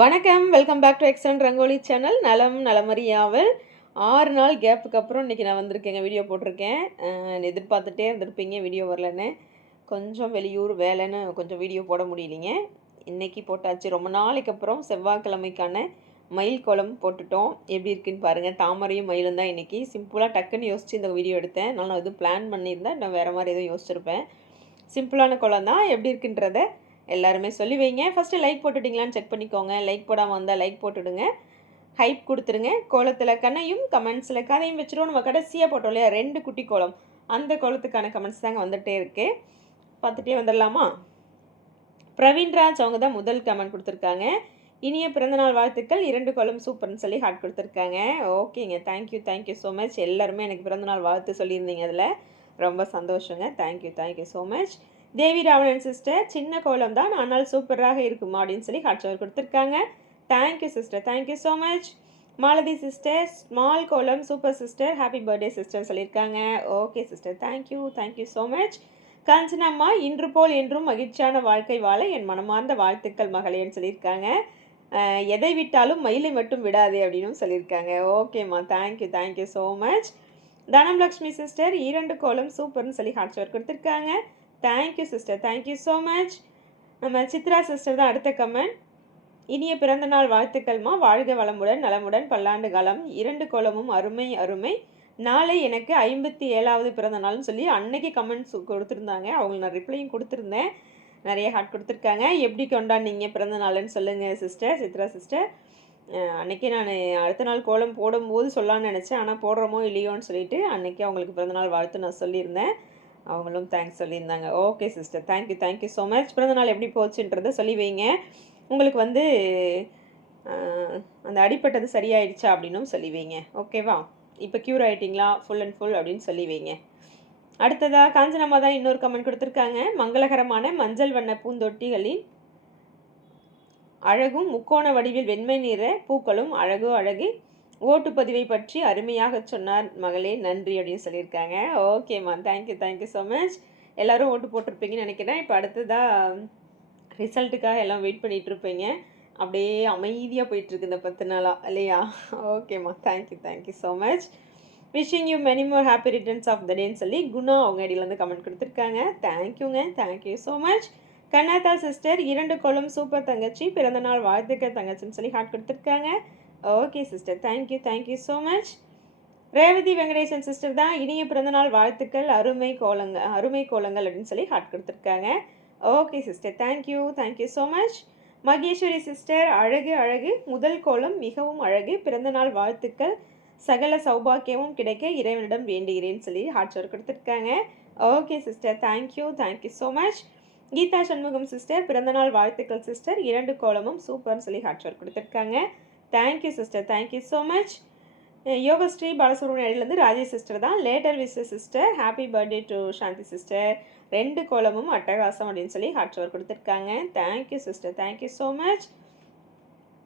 வணக்கம், welcome back to எக்ஸன் rangoli channel. நலம் நலமறியாவல். 6 நாள் கேப்புக்கு அப்புறம் இன்றைக்கி நான் வந்திருக்கேங்க, வீடியோ போட்டிருக்கேன். எதிர்பார்த்துட்டே இருந்திருப்பீங்க வீடியோ வரலன்னு. கொஞ்சம் வெளியூர் வேலைன்னு கொஞ்சம் வீடியோ போட முடியலைங்க. இன்றைக்கி போட்டாச்சு. ரொம்ப நாளைக்கு அப்புறம் செவ்வாய்க்கிழமைக்கான மயில் கோலம் போட்டுட்டோம். எப்படி இருக்குன்னு பாருங்கள். தாமரையும் மயிலும் தான் இன்றைக்கி. சிம்பிளாக டக்குன்னு யோசித்து இந்த வீடியோ எடுத்தேன். நான் எதுவும் பிளான் பண்ணியிருந்தேன், நான் வேறு மாதிரி எதுவும் யோசிச்சிருப்பேன். சிம்பிளான கோலம் தான். எப்படி இருக்குன்றதை எல்லாருமே சொல்லி வைங்க. ஃபஸ்ட்டு லைக் போட்டுட்டிங்களான்னு செக் பண்ணிக்கோங்க. லைக் போடாமல் வந்தால் லைக் போட்டுடுங்க, ஹைப் கொடுத்துருங்க. கோலத்தில் கண்ணையும் கமெண்ட்ஸில் கதையும் வச்சுருவோம். நம்ம கடைசியாக போட்டோம் இல்லையா 2 குட்டி கோலம், அந்த கோலத்துக்கான கமெண்ட்ஸ் தாங்க வந்துகிட்டே இருக்குது. பார்த்துட்டே வந்துடலாமா? பிரவீன்ராஜ் அவங்க தான் முதல் கமெண்ட் கொடுத்துருக்காங்க. இனிய பிறந்தநாள் வாழ்த்துக்கள், 2 கோலம் சூப்பர்னு சொல்லி ஹார்ட் கொடுத்துருக்காங்க. ஓகேங்க, தேங்க்யூ ஸோ மச். எல்லாருமே எனக்கு பிறந்தநாள் வாழ்த்து சொல்லியிருந்தீங்க, அதில் ரொம்ப சந்தோஷங்க. Thank you so much. Devi Ravanan sister, சின்ன கோலம் தான் ஆனால் சூப்பராக இருக்குமா அப்படின்னு சொல்லி ஹார்ட் ஷவர் கொடுத்துருக்காங்க. Thank you sister, thank you so much. Malathi sister, small kolam super sister, happy birthday sister சொல்லியிருக்காங்க. Okay sister, thank you so much. Kanchanamma, இன்று போல் என்றும் மகிழ்ச்சியான வாழ்க்கை வாழ என் மனமார்ந்த வாழ்த்துக்கள் மகளேன்னு சொல்லியிருக்காங்க. எதை விட்டாலும் மயிலை மட்டும் விடாதே அப்படின்னு சொல்லியிருக்காங்க. ஓகேம்மா, தேங்க்யூ ஸோ மச். தனம்லக்ஷ்மி சிஸ்டர், 2 கோலம் சூப்பர்னு சொல்லி ஹார்ட் ஷவர் கொடுத்துருக்காங்க. Thank you sister, thank you so much. நம்ம சித்ரா சிஸ்டர் தான் அடுத்த கமெண்ட். இனிய பிறந்தநாள் வாழ்த்துக்கள்மா, வாழ்க வளமுடன் நலமுடன் பல்லாண்டு காலம், 2 கோலமும் அருமை அருமை. நாளை எனக்கு 57வது பிறந்த நாள்னு சொல்லி அன்னைக்கு கமெண்ட்ஸ் கொடுத்துருந்தாங்க. அவங்களுக்கு நான் ரிப்ளையும் கொடுத்துருந்தேன். நிறைய ஹார்ட் கொடுத்துருக்காங்க. எப்படி கொண்டாடினீங்க பிறந்த நாள்னு சொல்லுங்கள் சிஸ்டர், சித்ரா சிஸ்டர். அன்றைக்கி நான் அடுத்த நாள் கோலம் போடும்போது சொல்லலான்னு நினச்சேன், ஆனால் போடுறோமோ இல்லையோன்னு சொல்லிவிட்டு அன்றைக்கி அவங்களுக்கு பிறந்தநாள் வாழ்த்து நான் சொல்லியிருந்தேன். அவங்களும் தேங்க்ஸ் சொல்லியிருந்தாங்க. Okay sister, thank you so much. பிறந்தநாள் எப்படி போச்சுன்றதை சொல்லி வைங்க. உங்களுக்கு வந்து அந்த அடிப்பட்டது சரியாயிடுச்சா அப்படின்னும் சொல்லி வைங்க. ஓகேவா? இப்போ க்யூர் ஆகிட்டிங்களா ஃபுல் அண்ட் ஃபுல் அப்படின்னு சொல்லி வைங்க. அடுத்ததாக காஞ்சனம்மா தான் இன்னொரு கமெண்ட் கொடுத்துருக்காங்க. மங்களகரமான மஞ்சள் வண்ண பூந்தொட்டிகளின் அழகும் முக்கோண வடிவில் வெண்மை நிற பூக்களும் அழகு. ஓட்டுப்பதிவை பற்றி அருமையாக சொன்னார் மகளே, நன்றி அப்படின்னு சொல்லியிருக்காங்க. ஓகேம்மா, தேங்க்யூ ஸோ மச். எல்லோரும் ஓட்டு போட்டிருப்பீங்கன்னு நினைக்கிறேன். இப்போ அடுத்ததாக ரிசல்ட்டுக்காக எல்லாம் வெயிட் பண்ணிகிட்ருப்பீங்க. அப்படியே அமைதியாக போயிட்டுருக்கு இந்த 10 நாளாக இல்லையா? ஓகேம்மா, thank you so much. Wishing you many more happy returns of the டேன்னு சொல்லி குணா அவங்க ஐடியிலேருந்து கமெண்ட் கொடுத்துருக்காங்க. Thank you so much. Kannatha sister, 2 கோலம் சூப்பர் தங்கச்சி, பிறந்தநாள் வாழ்த்துக்கள் தங்கச்சின்னு சொல்லி ஹார்ட் கொடுத்துருக்காங்க. Okay sister, thank you so much. Revathi Venkatesan sister தான் இனிய பிறந்தநாள் வாழ்த்துக்கள், அருமை கோலங்கள் அப்படின்னு சொல்லி ஹார்ட் கொடுத்துருக்காங்க. Okay sister, thank you so much. Maheswari sister, அழகு முதல் கோலம் மிகவும் அழகு, பிறந்தநாள் வாழ்த்துக்கள், சகல சௌபாக்கியமும் கிடைக்க இறைவனிடம் வேண்டுகிறேன்னு சொல்லி ஹார்ட் ஷவர் கொடுத்துருக்காங்க. Okay sister, thank you so much. Geetha Shanmugam sister, பிறந்தநாள் வாழ்த்துக்கள் சிஸ்டர், 2 கோலமும் சூப்பர்னு சொல்லி ஹார்ட் ஷவர் கொடுத்துருக்காங்க. Thank you sister, thank you so much. Yogasri Balasubramaniam அடியிலேருந்து ராஜேஷ் சிஸ்டர் தான் later wishes sister, happy birthday to Shanthi sister, 2 கோலமும் அட்டகாசம் அப்படின்னு சொல்லி ஹார்ட் ஷவர் கொடுத்துருக்காங்க. Thank you sister, thank you so much.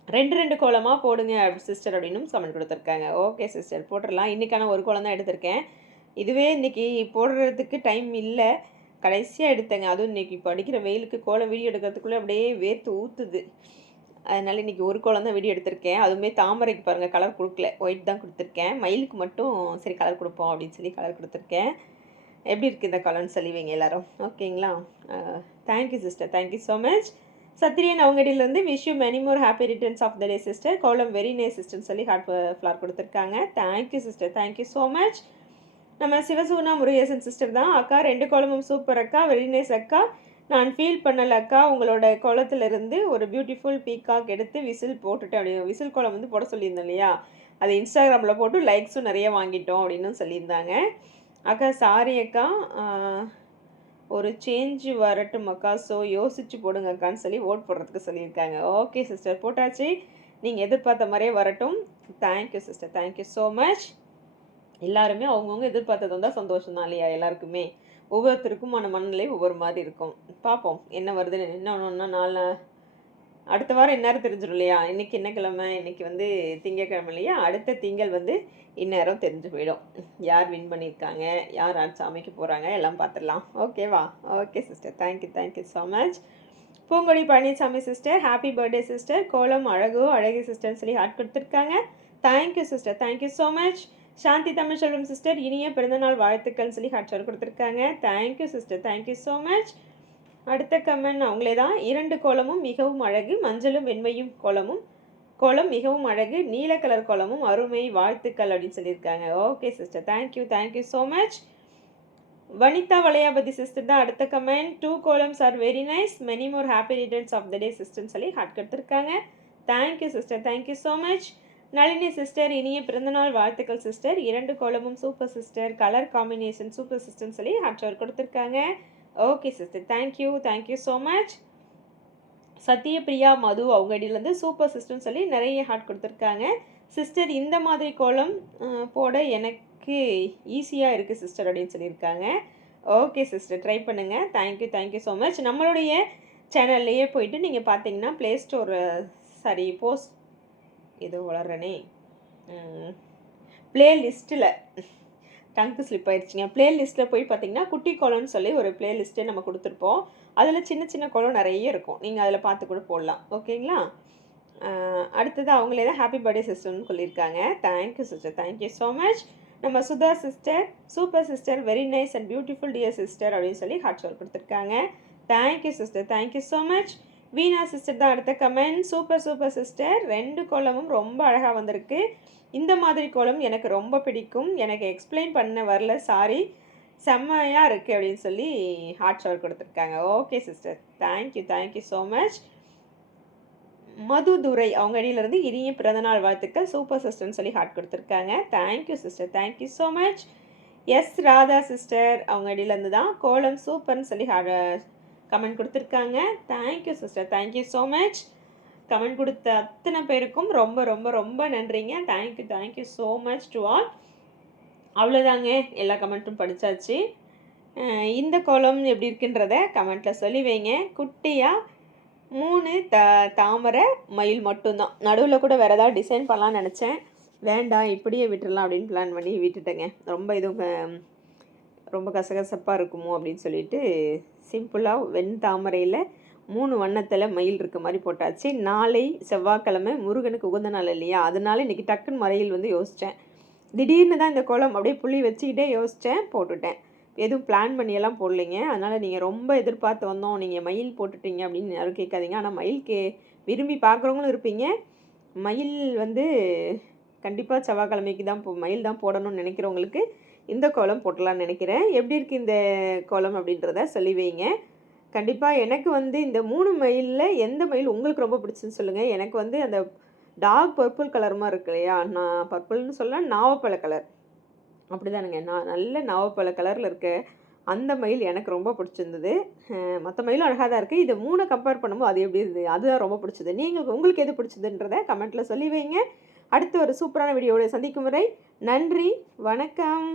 2 கோலமாக போடுங்க சிஸ்டர் அப்படின்னு கமெண்ட் கொடுத்துருக்காங்க. ஓகே சிஸ்டர், போட்டுடலாம். இன்றைக்கான ஒரு கோலம் தான் எடுத்திருக்கேன். இதுவே இன்றைக்கி போடுறதுக்கு டைம் இல்லை, கடைசியாக எடுத்தேங்க. அதுவும் இன்றைக்கி படிக்கிற வெயிலுக்கு கோலம் வீடியோ எடுக்கிறதுக்குள்ளே அப்படியே வேர்த்து ஊற்றுது. அதனால் இன்றைக்கி ஒரு கோலம் தான் வீடியோ எடுத்திருக்கேன். அதுவுமே தாமரைக்கு பாருங்கள் கலர் கொடுக்கல, ஒயிட் தான் கொடுத்துருக்கேன். மயிலுக்கு மட்டும் சரி கலர் கொடுப்போம் அப்படின்னு சொல்லி கலர் கொடுத்துருக்கேன். எப்படி இருக்குது இந்த கலர்னு சொல்லி வைங்க எல்லோரும். ஓகேங்களா? Thank you sister, thank you so much. Sathriyan அவங்கடியிலேருந்து wish you many more happy returns of the day sister, kolam very nice சிஸ்டர்னு சொல்லி ஹார்ட் ஃப்ளார் கொடுத்துருக்காங்க. Thank you sister, thank you so much. நம்ம சிவசூனா முருகேசன் சிஸ்டர் தான். அக்கா 2 கோலமும் சூப்பர் அக்கா, வெரி நைஸ் அக்கா, நான் ஃபீல் பண்ணல அக்கா, உங்களோட கோலத்திலிருந்து ஒரு பியூட்டிஃபுல் பீக்காக் எடுத்து விசில் போட்டுட்டு அப்படி விசில் கோலம் வந்து போட சொல்லியிருந்தேன் இல்லையா, அது இன்ஸ்டாகிராமில் போட்டு லைக்ஸும் நிறைய வாங்கிட்டோம் அப்படின்னு சொல்லியிருந்தாங்க. அக்கா சாரி அக்கா, ஒரு சேஞ்ச் வரட்டும் அக்கா, ஸோ யோசிச்சு போடுங்க அக்கான்னு சொல்லி ஓட் போடுறதுக்கு சொல்லியிருக்காங்க. ஓகே சிஸ்டர், போட்டாச்சு. நீங்கள் எதிர்பார்த்த மாதிரியே வரட்டும். Thank you sister, thank you so much. எல்லாருமே அவங்கவுங்க எதிர்பார்த்தது வந்தால் சந்தோஷம் தான் இல்லையா? எல்லாருக்குமே ஒவ்வொருத்தருக்கும் மனநிலை ஒவ்வொரு மாதிரி இருக்கும். பார்ப்போம் என்ன வருதுன்னு. இன்னொன்று நாலு அடுத்த வாரம் இந்நேரம் தெரிஞ்சிடும் இல்லையா? இன்றைக்கி என்ன கிழமை? இன்றைக்கி வந்து திங்கக்கிழமை இல்லையா? அடுத்த திங்கள் வந்து இந்நேரம் தெரிஞ்சு போயிடும். யார் வின் பண்ணியிருக்காங்க, யார் ஆட்சி அமைக்க போகிறாங்க எல்லாம் பார்த்துடலாம். ஓகேவா? Okay sister, thank you so much. Poongodi Palanisamy sister, happy birthday sister. கோலம் அழகு அழகு சிஸ்டர்னு சொல்லி ஹார்ட் கொடுத்துருக்காங்க. Thank you sister, thank you so much. Shanthi Tamilselvam sister, இனிய பிறந்தநாள் வாழ்த்துக்கள்னு சொல்லி ஹார்ட் ஷேர் கொடுத்துருக்காங்க. Thank you sister, thank you so much. அடுத்த கமெண்ட் அவங்களே தான். 2 கோலமும் மிகவும் அழகு, மஞ்சளும் வெண்மையும் கோலம் மிகவும் அழகு, நீல கலர் கோலமும் அருமை, வாழ்த்துக்கள் அப்படின்னு சொல்லியிருக்காங்க. Okay sister, thank you, thank you so much. Vanitha Valaiyapathi sister தான் அடுத்த comment. 2 kolams are very nice, many more happy returns of the day சிஸ்டர்னு சொல்லி ஹார்ட் கொடுத்துருக்காங்க. Thank you sister, thank you so much. Nalini sister, இனிய பிறந்தநாள் வாழ்த்துக்கள் சிஸ்டர். 2 கோலமும் super sister, colour combination super சிஸ்டர்னு சொல்லி ஹார்ட் ஷேர் கொடுத்துருக்காங்க. Okay sister, thank you, thank you so much. Sathyapriya Madhu அவங்க ஐடியிலேருந்து சூப்பர் சிஸ்டர்னு சொல்லி நிறைய ஹார்ட் கொடுத்துருக்காங்க. சிஸ்டர், இந்த மாதிரி கோலம் போட எனக்கு ஈஸியாக இருக்குது சிஸ்டர் அப்படின்னு சொல்லியிருக்காங்க. ஓகே சிஸ்டர், ட்ரை பண்ணுங்கள். Thank you, thank you so much. நம்மளுடைய சேனல்லையே போயிட்டு நீங்கள் பார்த்தீங்கன்னா ப்ளே ஸ்டோர் போஸ்ட் ஏதோ வளர்றனே ப்ளேலிஸ்ட்டில் டங்கு ஸ்லிப் ஆயிடுச்சுங்க. ப்ளேலிஸ்ட்டில் போய் பார்த்தீங்கன்னா குட்டி கோலம்னு சொல்லி ஒரு ப்ளேலிஸ்ட்டே நம்ம கொடுத்துருப்போம். அதில் சின்ன சின்ன கோலம் நிறைய இருக்கும், நீங்கள் அதில் பார்த்து கூட போடலாம். ஓகேங்களா? அடுத்தது அவங்களே தான் ஹாப்பி பர்த்டே சிஸ்டர்னு சொல்லியிருக்காங்க. Thank you sister, thank you so much. நம்ம Sudha sister, super sister, very nice and beautiful dear sister அப்படின்னு சொல்லி ஹார்ட் ஷேர் கொடுத்துருக்காங்க. Thank you sister, thank you so much. Veena sister தான் அடுத்த கமெண்ட். சூப்பர் சூப்பர் சிஸ்டர், 2 கோலமும் ரொம்ப அழகாக வந்திருக்கு. இந்த மாதிரி கோலம் எனக்கு ரொம்ப பிடிக்கும், எனக்கு எக்ஸ்பிளைன் பண்ண வரல, சாரி, செம்மையாக இருக்குது அப்படின்னு சொல்லி ஹார்ட் ஷேர் கொடுத்துருக்காங்க. Okay sister, thank you, thank you so much. Madhudurai அவங்க அடியிலேருந்து இனிய பிறந்தநாள் வாழ்த்துக்கள் சூப்பர் சிஸ்டர்னு சொல்லி ஹார்ட் கொடுத்துருக்காங்க. Thank you sister, thank you so much. S Radha sister அவங்க அடியிலேருந்து தான் கோலம் சூப்பர்னு சொல்லி கமெண்ட் கொடுத்துருக்காங்க. Thank you sister, thank you so much. Comment கொடுத்த அத்தனை பேருக்கும் ரொம்ப ரொம்ப ரொம்ப நன்றிங்க. Thank you, thank you so much to all. அவ்வளோதாங்க, எல்லா கமெண்ட்டும் படித்தாச்சு. இந்த கோலம் எப்படி இருக்குன்றத கமெண்ட்டில் சொல்லி வைங்க. குட்டியாக 3 தாமரை மயில் மட்டும்தான். நடுவில் கூட வேறு ஏதாவது டிசைன் பண்ணலான்னு நினச்சேன், வேண்டாம் இப்படியே விட்டுடலாம் அப்படின்னு பிளான் பண்ணி விட்டுட்டேங்க. ரொம்ப கசகசப்பாக இருக்குமோ அப்படின்னு சொல்லிட்டு சிம்பிளாக வெண் தாமரையில் 3 வண்ணத்தில் மயில் இருக்க மாதிரி போட்டாச்சு. நாளை செவ்வாய்க்கிழமை முருகனுக்கு உகந்த நாள் இல்லையா, அதனால இன்றைக்கி டக்குன்னு மறையில் யோசித்தேன். திடீர்னு தான் இந்த கோலம் அப்படியே புள்ளி வச்சுக்கிட்டே யோசித்தேன், போட்டுட்டேன். எதுவும் பிளான் பண்ணியெல்லாம் போடலைங்க. அதனால் நீங்கள் ரொம்ப எதிர்பார்த்து வந்தோம், நீங்கள் மயில் போட்டுட்டீங்க அப்படின்னு யாரும் கேட்காதீங்க. ஆனால் மயில் விரும்பி பார்க்குறவங்களும் இருப்பீங்க. மயில் கண்டிப்பாக செவ்வாய்க்கிழமைக்கு தான் மயில் தான் போடணும்னு நினைக்கிறவங்களுக்கு இந்த கோலம் போட்டலான்னு நினைக்கிறேன். எப்படி இருக்குது இந்த கோலம் அப்படின்றத சொல்லி வைங்க. கண்டிப்பாக எனக்கு இந்த 3 மயிலில் எந்த மயில் உங்களுக்கு ரொம்ப பிடிச்சுன்னு சொல்லுங்கள். எனக்கு அந்த டார்க் பர்பிள் கலருமா இருக்கு இல்லையா, நான் பர்பிள்னு சொல்ல நாவப்பழ கலர் அப்படி தானுங்க, நல்ல நாவப்பழ கலரில் இருக்க அந்த மயில் எனக்கு ரொம்ப பிடிச்சிருந்தது. மற்ற மயிலும் அழகாக தான் இருக்குது. இது 3 கம்பேர் பண்ணும்போது அது எப்படி இருந்தது, அதுதான் ரொம்ப பிடிச்சது. உங்களுக்கு எது பிடிச்சதுன்றதை கமெண்ட்டில் சொல்லி வைங்க. அடுத்து ஒரு சூப்பரான வீடியோவோட சந்திக்கும் வரை நன்றி, வணக்கம்.